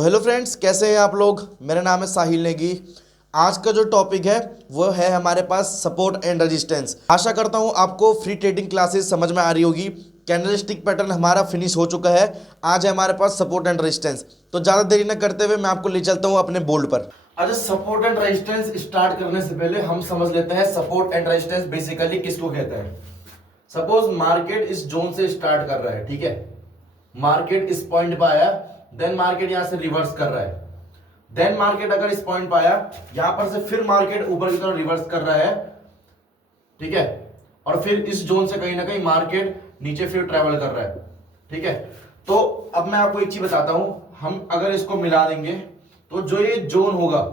Hello friends, कैसे हैं आप लोग। मेरा नाम है साहिल नेगी। आज का जो टॉपिक है वो है हमारे पास सपोर्ट एंड रेजिस्टेंस। आशा करता हूं आपको फ्री ट्रेडिंग क्लासेस समझ में आ रही होगी। कैंडलस्टिक पैटर्न हमारा फिनिश हो चुका है। आज है हमारे पास सपोर्ट एंड रेजिस्टेंस। तो ज़्यादा देरी न करते हुए मैं आपको ले चलता हूं अपने बोर्ड पर। अच्छा, सपोर्ट एंड रेजिस्टेंस स्टार्ट करने से पहले हम समझ लेते हैं सपोर्ट एंड रेजिस्टेंस बेसिकली किसको कहते हैं। सपोज मार्केट इस जोन से स्टार्ट कर रहा है, ठीक है। मार्केट इस पॉइंट पर आया, देन मार्केट यहां से रिवर्स कर रहा है। देन मार्केट अगर इस पॉइंट पर आया, यहां पर से फिर मार्केट ऊपर की तरफ रिवर्स कर रहा है, ठीक है। और फिर इस जोन से कहीं ना कहीं मार्केट नीचे फिर ट्रेवल कर रहा है, ठीक है। तो अब मैं आपको एक चीज बताता हूं, हम अगर इसको मिला देंगे तो जो ये जोन होगा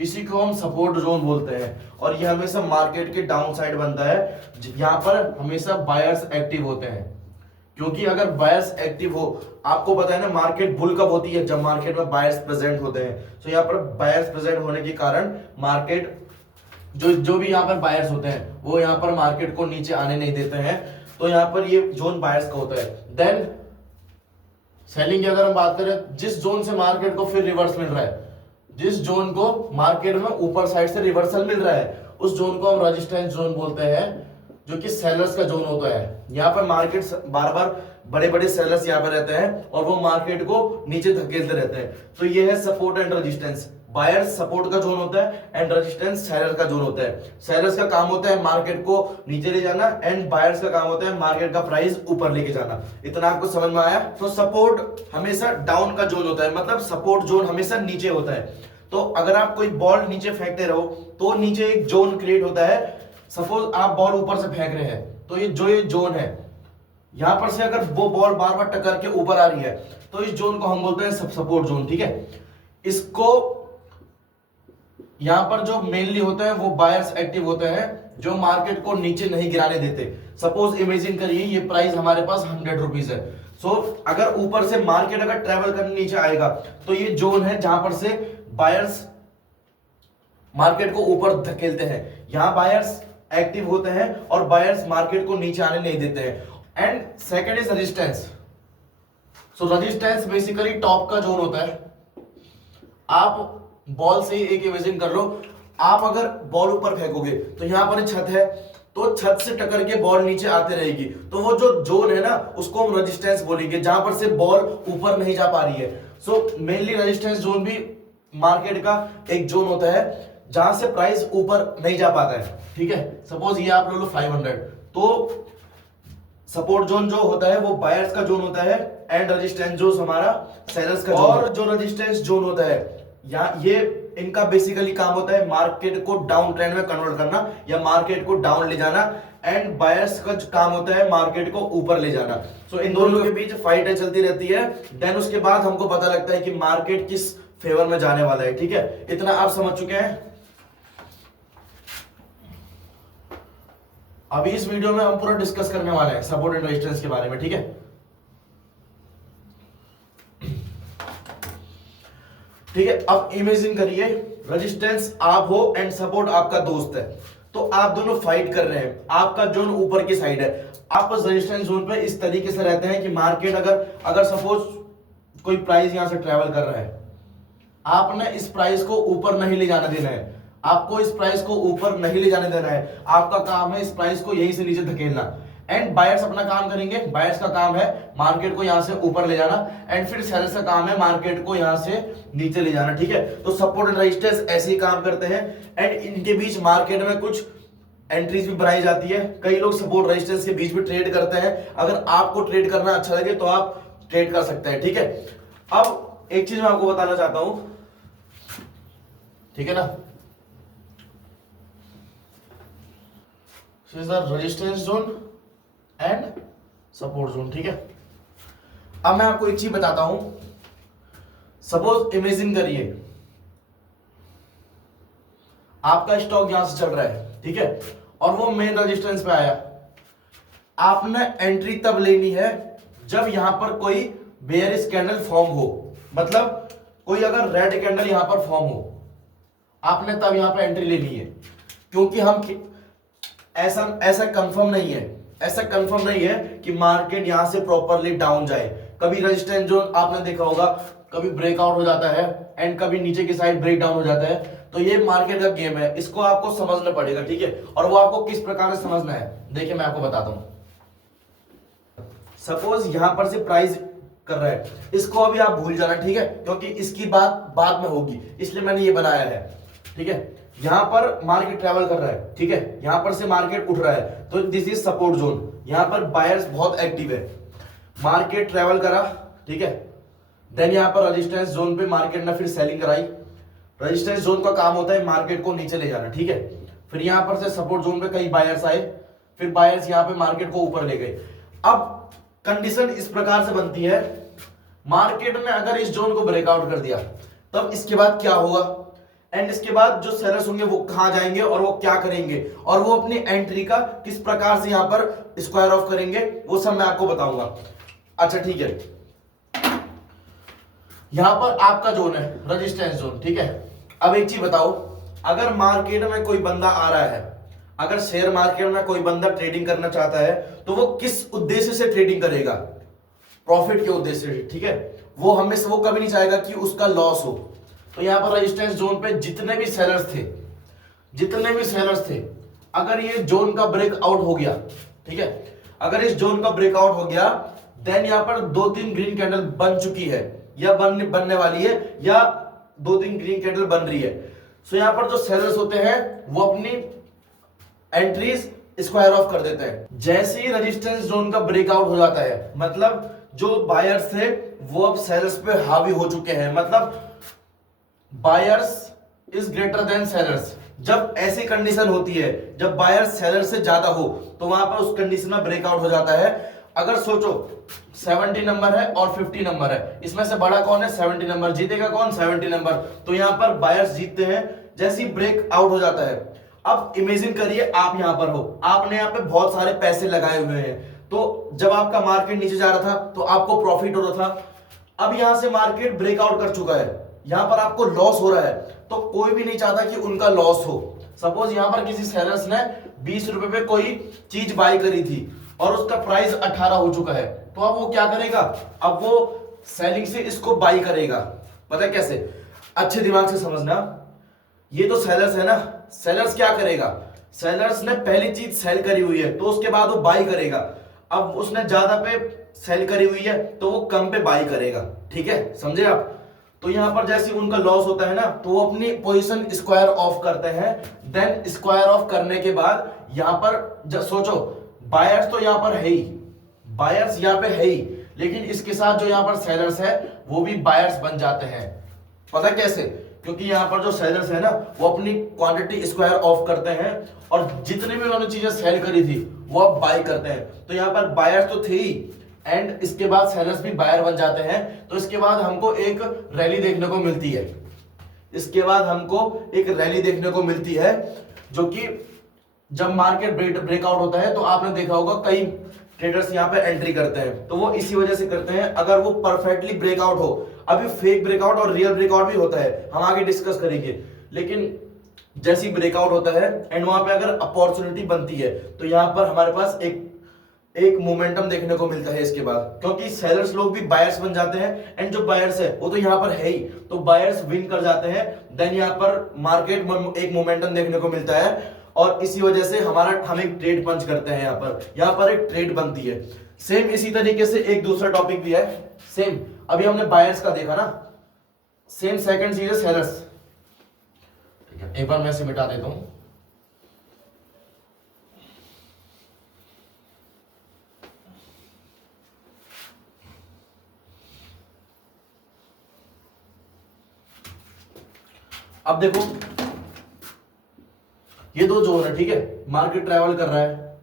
इसी को हम सपोर्ट जोन बोलते हैं। और ये हमेशा मार्केट के डाउन साइड बनता है, यहां पर हमेशा बायर्स एक्टिव होते हैं। क्योंकि अगर बायर्स एक्टिव हो, आपको पता है ना मार्केट बुल कब होती है, जब मार्केट में बायर्स प्रेजेंट होते हैं। तो यहाँ पर बायर्स प्रेजेंट होने के कारण मार्केट जो भी यहाँ पर बायर्स होते हैं वो यहाँ पर मार्केट को नीचे आने नहीं देते हैं। तो यहाँ पर ये जोन बायर्स का होता है। देन सेलिंग की अगर हम बात करें, जिस जोन से मार्केट को फिर रिवर्स मिल रहा है, जिस जोन को मार्केट में ऊपर साइड से रिवर्सल मिल रहा है, उस जोन को हम रेजिस्टेंस जोन बोलते हैं, जो कि सेलर्स का जोन होता है। यहाँ पर मार्केट बार बार बड़े बड़े सेलर्स यहाँ पर रहते हैं और वो मार्केट को नीचे धकेलते रहते हैं। तो ये है support and resistance. Buyers support का जोन होता है एंड रेजिस्टेंस सेलर का जोन होता है। सेलर्स का काम होता है मार्केट को नीचे ले जाना एंड बायर्स का काम होता है मार्केट का प्राइस ऊपर लेके जाना। इतना आपको समझ में आया। तो सपोर्ट हमेशा डाउन का जोन होता है, मतलब सपोर्ट जोन हमेशा नीचे होता है। तो अगर आप कोई बॉल नीचे फेंकते रहो तो नीचे एक जोन क्रिएट होता है। सपोज आप बॉल ऊपर से फेंक रहे हैं, तो ये जोन है, यहां पर से अगर वो बॉल बार बार टक्कर के ऊपर आ रही है तो इस जोन को हम बोलते हैं सपोर्ट जोन, ठीक है। इसको यहां पर जो मेनली होता है वो बायर्स एक्टिव होते हैं, जो मार्केट को नीचे नहीं गिराने देते। सपोज इमेजिन करिए ये प्राइस हमारे पास 100 रुपीज है। सो अगर ऊपर से मार्केट अगर ट्रेवल करने नीचे आएगा तो ये जोन है जहां पर से बायर्स मार्केट को ऊपर धकेलते हैं। यहां बायर्स एक्टिव होते हैं और बायर्स मार्केट को नीचे आने नहीं देते हैं। And second is resistance. So resistance basically top का जोन होता है। आप बॉल से एक इमेजिन कर लो, आप अगर बॉल ऊपर फेंकोगे तो यहां पर छत है, तो छत से टक्कर के बॉल नीचे आते रहेगी, तो वो जो जोन है ना उसको हम रेजिस्टेंस बोलेंगे, जहां पर से बॉल ऊपर नहीं जा पा रही है। सो मेनली रेजिस्टेंस जोन भी मार्केट का एक जोन होता है जहां से प्राइस ऊपर नहीं जा पाता है, ठीक है। सपोज ये आप ले लो 500, तो सपोर्ट जोन जो होता है वो बायर्स का जोन होता है एंड रेजिस्टेंस जोन हमारा सेलर्स का। और जो रेजिस्टेंस जोन होता है ये इनका बेसिकली काम होता है मार्केट को डाउन ट्रेंड में कन्वर्ट करना या मार्केट को डाउन ले जाना। एंड बायर्स का काम होता है मार्केट को ऊपर ले जाना। सो इन दोनों के बीच फाइट चलती रहती है। देन उसके बाद हमको पता लगता है कि मार्केट किस फेवर में जाने वाला है, ठीक है। इतना आप समझ चुके हैं। अभी इस वीडियो में हम पूरा डिस्कस करने वाले हैं सपोर्ट एंड रेजिस्टेंस के बारे में, ठीक है। ठीक है, अब इमेजिन करिए रेजिस्टेंस आप हो एंड सपोर्ट आपका दोस्त है। तो आप दोनों फाइट कर रहे हैं, आपका जोन ऊपर की साइड है, आप उस रेजिस्टेंस जोन पे इस तरीके से रहते हैं कि मार्केट अगर सपोज कोई प्राइस यहां से ट्रेवल कर रहा है, आपने इस प्राइस को ऊपर नहीं ले जाने देना है, आपको इस प्राइस को ऊपर नहीं ले जाने देना है। आपका काम है इस प्राइस को यहीं से नीचे धकेलना। एंड बायर्स अपना काम करेंगे, बायर्स का काम है मार्केट को यहां से ऊपर ले जाना एंड फिर सेलर्स का काम है मार्केट को यहां से नीचे ले जाना, ठीक है। तो सपोर्ट एंड रेजिस्टेंस ऐसे ही काम करते हैं एंड इनके बीच मार्केट में कुछ एंट्रीज भी बनाई जाती है। कई लोग सपोर्ट रेजिस्टेंस के बीच में ट्रेड करते हैं। अगर आपको ट्रेड करना अच्छा लगे तो आप ट्रेड कर सकते हैं, ठीक है। अब एक चीज मैं आपको बताना चाहता हूं, ठीक है ना। Resistance zone and support zone, ठीक है। अब मैं आपको एक चीज बताता हूं। सपोज इमेजिन करिए आपका स्टॉक यहां से चल रहा है, ठीक है, और वो मेन रेजिस्टेंस पे आया। आपने एंट्री तब लेनी है जब यहां पर कोई बेयरिश कैंडल फॉर्म हो, मतलब कोई अगर रेड कैंडल यहां पर फॉर्म हो, आपने तब यहां पर एंट्री लेनी है। क्योंकि हम ऐसा कंफर्म नहीं है, ऐसा कंफर्म नहीं है कि मार्केट यहां से प्रॉपरली डाउन जाए। कभी रेजिस्टेंस जोन आपने देखा होगा कभी ब्रेकआउट हो जाता है एंड कभी नीचे की साइड ब्रेक डाउन हो जाता है। तो ये मार्केट का गेम है, इसको आपको समझना पड़ेगा, ठीक है। और वो आपको किस प्रकार से समझना है, देखिए मैं आपको बताता हूं। सपोज यहां पर से प्राइस कर रहा है, इसको अभी आप भूल जाना, ठीक है, क्योंकि इसकी बात बाद में होगी, इसलिए मैंने ये बनाया है, ठीक है। यहां पर मार्केट ट्रेवल कर रहा है, ठीक है, यहां पर से मार्केट उठ रहा है, तो दिस इज सपोर्ट जोन। यहां पर बायर्स बहुत एक्टिव है, मार्केट ट्रेवल करा, ठीक है, देन यहां पर रेजिस्टेंस जोन पे मार्केट ने फिर सेलिंग कराई। रेजिस्टेंस जोन का काम होता है मार्केट को नीचे ले जाना, ठीक है। फिर यहां पर से सपोर्ट जोन पे कई बायर्स आए, फिर बायर्स यहां पे मार्केट को ऊपर ले गए। अब कंडीशन इस प्रकार से बनती है, मार्केट ने अगर इस जोन को ब्रेकआउट कर दिया तब इसके बाद क्या होगा, एंड इसके बाद जो सेलर्स होंगे वो कहां जाएंगे और वो क्या करेंगे, और वो अपनी एंट्री का किस प्रकार से यहां पर स्क्वायर ऑफ करेंगे, वो सब मैं आपको बताऊंगा। अच्छा ठीक है, यहां पर आपका जोन है रेजिस्टेंस जोन, ठीक है। अब एक चीज बताओ, अगर मार्केट में कोई बंदा आ रहा है, अगर शेयर मार्केट में कोई बंदा ट्रेडिंग करना चाहता है तो वो किस उद्देश्य से ट्रेडिंग करेगा, प्रॉफिट के उद्देश्य से, ठीक है। वो हमेशा, वो कभी नहीं चाहेगा कि उसका लॉस हो। तो यहां पर रेजिस्टेंस जोन पे जितने भी सेलर्स थे, अगर ये जोन का ब्रेकआउट हो गया, ठीक है, अगर इस जोन का ब्रेकआउट हो गया, देन यहां पर 2-3 ग्रीन कैंडल बन चुकी है या बनने वाली है, या 2-3 ग्रीन कैंडल बन रही है। सो यहां पर जो सेलर्स होते हैं वो अपनी एंट्रीज स्क्वायर ऑफ कर देते हैं। जैसे ही रेजिस्टेंस जोन का ब्रेकआउट हो जाता है, मतलब जो बायर्स थे वो अब सेलर्स पे हावी हो चुके हैं, मतलब buyers is greater than sellers. जब ऐसी कंडीशन होती है, जब बायर्स सेलर से ज्यादा हो, तो वहां पर उस कंडीशन में ब्रेकआउट हो जाता है। अगर सोचो 70 नंबर है और 50 नंबर है, इसमें से बड़ा कौन है, 70 नंबर, जीतेगा कौन, 70 नंबर। तो यहां पर बायर्स जीतते हैं जैसे ही ब्रेक आउट हो जाता है। अब इमेजिन करिए आप यहां पर हो, आपने यहां पे बहुत सारे पैसे लगाए हुए हैं, तो जब आपका मार्केट नीचे जा रहा था तो आपको प्रॉफिट हो रहा था। अब यहां से मार्केट ब्रेकआउट कर चुका है, यहां पर आपको लॉस हो रहा है, तो कोई भी नहीं चाहता कि उनका लॉस हो। सपोज यहां पर किसी सेलर्स ने 20 रुपए पे कोई चीज बाय करी थी और उसका प्राइस 18 हो चुका है, तो अब वो क्या करेगा, अब वो सेलिंग से इसको बाय करेगा। पता है कैसे, अच्छे दिमाग से समझना, ये तो सेलर्स है ना, सेलर्स क्या करेगा, सेलर्स ने पहली चीज सेल करी हुई है तो उसके बाद वो बाय करेगा। अब उसने ज्यादा पे सेल करी हुई है तो वो कम पे बाय करेगा, ठीक है, समझे आप। तो यहां पर जैसे उनका लॉस होता है ना, तो वो अपनी पोजीशन स्क्वायर ऑफ करते हैं। देन स्क्वायर ऑफ करने के बाद यहां पर सोचो, बायर्स तो यहां पर है ही, बायर्स यहां पे है ही, लेकिन इसके साथ जो यहां पर सेलर्स है वो भी बायर्स बन जाते हैं। पता कैसे, क्योंकि यहां पर जो सेलर्स है ना वो अपनी क्वांटिटी स्क्वायर ऑफ करते हैं और जितनी भी उन्होंने चीजें सेल करी थी वो अब बाय करते हैं। तो यहां पर बायर्स तो थे ही, एंड इसके बाद सेलर्स भी बायर बन जाते हैं। तो इसके बाद हमको एक रैली देखने को मिलती है, इसके बाद हमको एक रैली देखने को मिलती है, जो कि जब मार्केट ब्रेकआउट होता है तो आपने देखा होगा कई ट्रेडर्स यहां पे एंट्री करते हैं, तो वो इसी वजह से करते हैं। अगर वो परफेक्टली ब्रेकआउट हो, अभी फेक ब्रेकआउट और रियल ब्रेकआउट भी होता है, हम आगे डिस्कस करेंगे, लेकिन जैसी ब्रेकआउट होता है एंड वहां पे अगर अपॉर्चुनिटी बनती है तो यहां पर हमारे पास एक मोमेंटम देखने को मिलता है इसके बाद, क्योंकि सेलर्स लोग भी बायर्स बन जाते हैं, एंड जो बायर्स है वो तो यहाँ पर है ही, तो बायर्स विन कर जाते हैं। देन यहाँ पर मार्केट में एक मोमेंटम देखने को मिलता है और इसी वजह से हम एक ट्रेड पंच करते हैं, यहाँ पर एक ट्रेड बनती है। सेम इसी तरीके से एक दूसरा टॉपिक भी है, सेम अभी हमने बायर्स का देखा ना, सेम सेकंड चीज है सेलर्स। ठीक है, एक बार मैं इसे मिटा देता हूं। अब देखो ये दो जोन है, ठीक है, मार्केट ट्रैवल कर रहा है,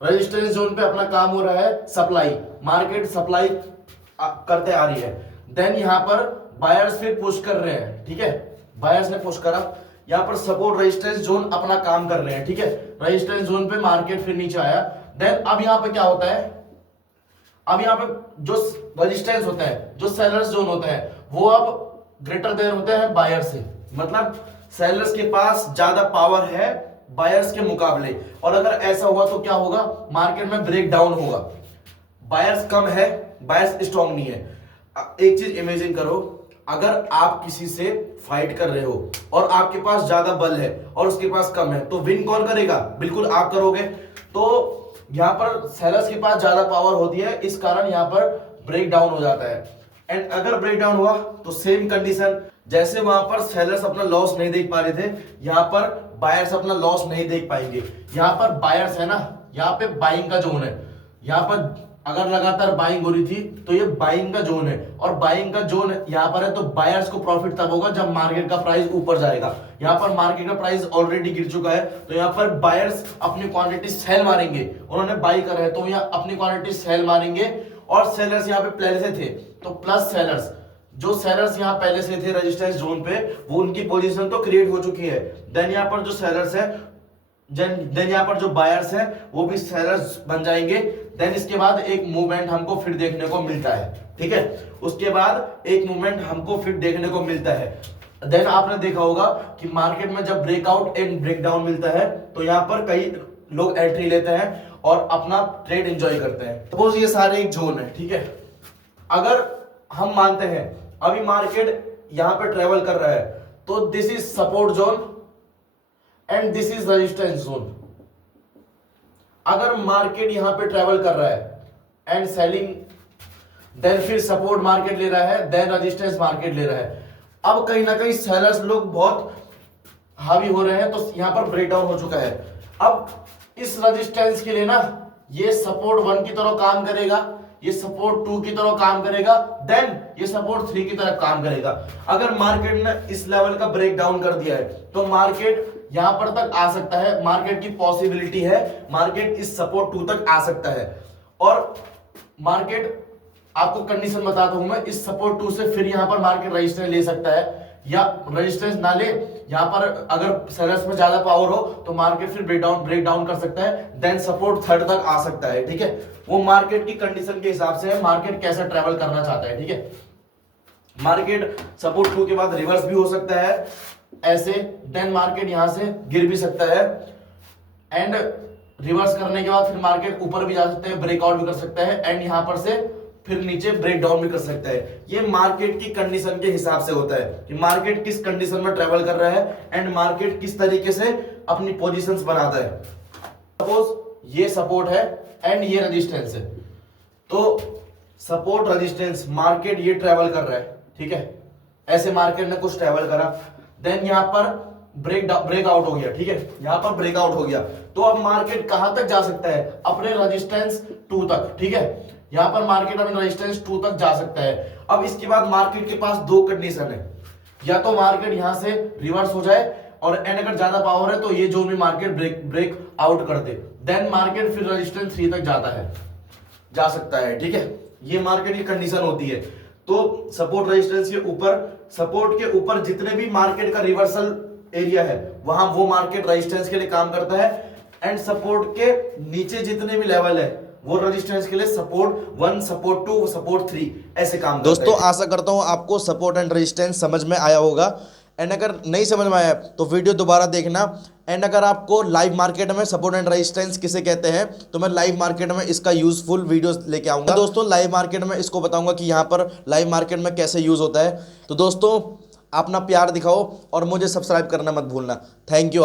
रेजिस्टेंस जोन पे अपना काम हो रहा है सप्लाई, मार्केट सप्लाई करते आ रही है। देन यहां पर बायर्स फिर पुश कर रहे हैं, ठीक है, बायर्स ने पुश करा, यहां पर सपोर्ट रेजिस्टेंस जोन अपना काम कर रहे हैं, ठीक है, रेजिस्टेंस जोन पे मार्केट फिर नीचे आया। देन अब यहां पे क्या होता है, अब यहां पे जो रेजिस्टेंस होता है, जो सेलर्स जोन होता है, वो अब ग्रेटर देन होते हैं बायर से, मतलब सेलर्स के पास ज्यादा पावर है बायर्स के मुकाबले, और अगर ऐसा हुआ तो क्या होगा, मार्केट में ब्रेक डाउन होगा, बायर्स कम है, बायर्स स्ट्रांग नहीं है। एक चीज इमेजिन करो, अगर आप किसी से फाइट कर रहे हो और आपके पास ज्यादा बल है और उसके पास कम है, तो विन कौन करेगा? बिल्कुल आप करोगे। तो यहाँ पर सेलर्स के पास ज्यादा पावर होती है, इस कारण यहाँ पर ब्रेक डाउन हो जाता है। एंड अगर ब्रेक डाउन हुआ तो सेम कंडीशन, जैसे वहां पर सेलर्स अपना लॉस नहीं देख पा रहे थे, यहाँ पर बायर्स अपना लॉस नहीं देख पाएंगे। यहाँ पर बायर्स है ना, यहाँ पे बाइंग का जोन है, यहाँ पर अगर लगातार बाइंग हो रही थी तो ये बाइंग का जोन है, और बाइंग का जोन यहाँ पर है, तो बायर्स को प्रॉफिट तब होगा जब मार्केट का प्राइस ऊपर जाएगा। यहाँ पर मार्केट का प्राइस ऑलरेडी गिर चुका है, तो यहाँ पर बायर्स अपनी क्वांटिटी सेल मारेंगे, उन्होंने बाई करा है तो यहाँ अपनी क्वांटिटी सेल मारेंगे, और सेलर्स यहाँ पे पहले से थे तो प्लस सेलर्स, जो सेलर्स यहाँ पहले से थे रेजिस्टेंस जोन पे, वो उनकी पोजीशन तो क्रिएट हो चुकी है। देन यहाँ पर जो सेलर्स है, देन यहाँ पर जो बायर्स है वो भी सेलर्स बन जाएंगे। देन इसके बाद एक मूवमेंट हमको फिर देखने को मिलता है, ठीक है, उसके बाद एक मूवमेंट हमको फिर देखने को मिलता है। देन आपने देखा होगा कि मार्केट में जब ब्रेकआउट एंड ब्रेकडाउन मिलता है तो यहाँ पर कई लोग एंट्री लेते हैं और अपना ट्रेड एंजॉय करते हैं। सपोज ये सारे एक जोन है, ठीक है, अगर हम मानते हैं अभी मार्केट यहां पे ट्रेवल कर रहा है, तो this is support zone and this is resistance zone. अगर मार्केट यहां पे ट्रेवल कर रहा है एंड सेलिंग, देन फिर सपोर्ट मार्केट ले रहा है, देन रेजिस्टेंस मार्केट ले रहा है। अब कहीं ना कहीं सेलर्स लोग बहुत हावी हो रहे हैं, तो यहां पर ब्रेकडाउन हो चुका है। अब इस रेजिस्टेंस के लिए ना ये सपोर्ट 1 की तरह काम करेगा, ये सपोर्ट 2 की तरह काम करेगा, देन ये सपोर्ट 3 की तरह काम करेगा। अगर मार्केट ने इस लेवल का ब्रेक डाउन कर दिया है तो मार्केट यहां पर तक आ सकता है, मार्केट की पॉसिबिलिटी है, मार्केट इस सपोर्ट 2 तक आ सकता है। और मार्केट, आपको कंडीशन बताता हूं मैं, इस सपोर्ट 2 से फिर यहां पर मार्केट रेजिस्टेंस ले सकता है, या रेजिस्टेंस ना ले, यहां पर अगर सेलर्स में ज्यादा पावर हो तो मार्केट फिर ब्रेक डाउन कर सकता है, देन सपोर्ट 3 तक आ सकता है, ठीक है। वो मार्केट की कंडीशन के हिसाब से है, मार्केट कैसा ट्रेवल करना चाहता है, ठीक है। मार्केट सपोर्ट 2 के बाद रिवर्स भी हो सकता है ऐसे, देन मार्केट यहां से गिर भी सकता है, एंड रिवर्स करने के बाद फिर मार्केट ऊपर भी जा सकता है, ब्रेकआउट भी कर सकता है, एंड यहां पर से फिर नीचे ब्रेक डाउन भी कर सकता है। ये मार्केट की कंडीशन के हिसाब से होता है कि मार्केट किस कंडीशन में ट्रेवल कर रहा है एंड मार्केट किस तरीके से अपनी पोजीशंस बनाता है। सपोज ये सपोर्ट है एंड ये रेजिस्टेंस है, तो सपोर्ट रेजिस्टेंस मार्केट ये ट्रेवल कर रहा है, ठीक है, ऐसे मार्केट ने कुछ ट्रेवल करा, देन यहां पर ब्रेकआउट हो गया, ठीक है, यहां पर ब्रेकआउट हो गया, तो अब मार्केट कहां तक जा सकता है? अपने रेजिस्टेंस 2 तक, ठीक है, यहां पर मार्केट अपने रेजिस्टेंस 2 तक जा सकता है। अब इसके बाद मार्केट के पास 2 कंडीशन है, या तो मार्केट यहां से रिवर्स हो जाए, और एंड अगर ज्यादा पावर है तो ये जोन भी मार्केट ब्रेक आउट कर दे, देन मार्केट फिर रेजिस्टेंस 3 तक जा सकता है, ठीक है। ये मार्केट की कंडीशन होती है। तो सपोर्ट रेजिस्टेंस के ऊपर, सपोर्ट के ऊपर जितने भी मार्केट का रिवर्सल एरिया है वहां वो मार्केट रेजिस्टेंस के लिए काम करता है, एंड सपोर्ट के नीचे जितने भी लेवल है वो रेजिस्टेंस के लिए सपोर्ट 1, सपोर्ट 2, सपोर्ट 3 ऐसे काम करते हैं। दोस्तों आशा करता हूं आपको सपोर्ट एंड रेजिस्टेंस समझ में आया होगा, एंड अगर नहीं समझ में आया तो वीडियो दोबारा देखना। एंड अगर आपको लाइव मार्केट में सपोर्ट एंड रेजिस्टेंस किसे कहते हैं तो मैं लाइव मार्केट में इसका यूजफुल वीडियोस लेके आऊंगा। दोस्तों लाइव मार्केट में इसको बताऊंगा कि यहाँ पर लाइव मार्केट में कैसे यूज होता है। तो दोस्तों अपना प्यार दिखाओ और मुझे सब्सक्राइब करना मत भूलना। Thank you.